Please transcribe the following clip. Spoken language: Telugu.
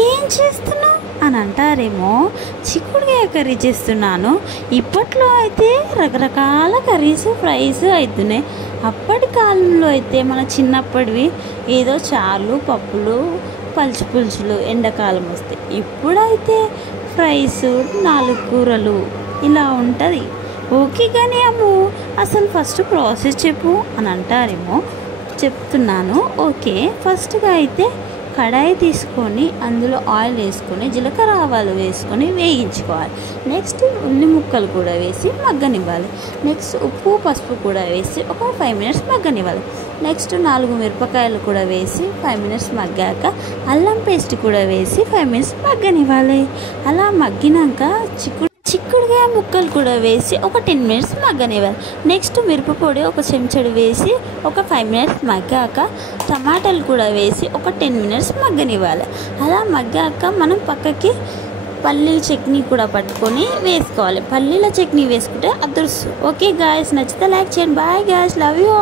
ఏం చేస్తున్నావు అని అంటారేమో. చిక్కుడుకాయ కర్రీ చేస్తున్నాను. ఇప్పట్లో అయితే రకరకాల కర్రీస్ ఫ్రైస్ అవుతున్నాయి. అప్పటి కాలంలో అయితే మన చిన్నప్పటివి ఏదో చారు పప్పులు పలుచు పులుసులు ఎండాకాలం వస్తే, ఇప్పుడైతే ఫ్రైస్ 4 కూరలు ఇలా ఉంటుంది. ఓకే కానీ అమ్ము అసలు ఫస్ట్ ప్రాసెస్ చెప్పు అని అంటారేమో. చెప్తున్నాను. ఓకే, ఫస్ట్గా అయితే కడాయి తీసుకొని అందులో ఆయిల్ వేసుకొని జీలకర్ర ఆవాలు వేసుకొని వేయించుకోవాలి. నెక్స్ట్ ఉల్లి ముక్కలు కూడా వేసి మగ్గనివ్వాలి. నెక్స్ట్ ఉప్పు పసుపు కూడా వేసి ఒక 5 మినిట్స్ మగ్గనివ్వాలి. నెక్స్ట్ 4 మిరపకాయలు కూడా వేసి 5 మినిట్స్ మగ్గాక అల్లం పేస్ట్ కూడా వేసి 5 మినిట్స్ మగ్గనివ్వాలి. అలా మగ్గినాక చిక్కుడుకాయ ముక్కలు కూడా వేసి ఒక 10 మినిట్స్ మగ్గనివ్వాలి. నెక్స్ట్ మిరపపొడి ఒక చెంచాడు వేసి ఒక 5 మినిట్స్ మగ్గాక టమాటాలు కూడా వేసి ఒక 10 మినిట్స్ మగ్గనివ్వాలి. అలా మగ్గాక మనం పక్కకి పల్లీల చట్నీ కూడా పట్టుకొని వేసుకోవాలి. పల్లీల చట్నీ వేసుకుంటే అదృష్టం. ఓకే గాయస్, నచ్చితే లైక్ చేయండి. Bye guys, love you.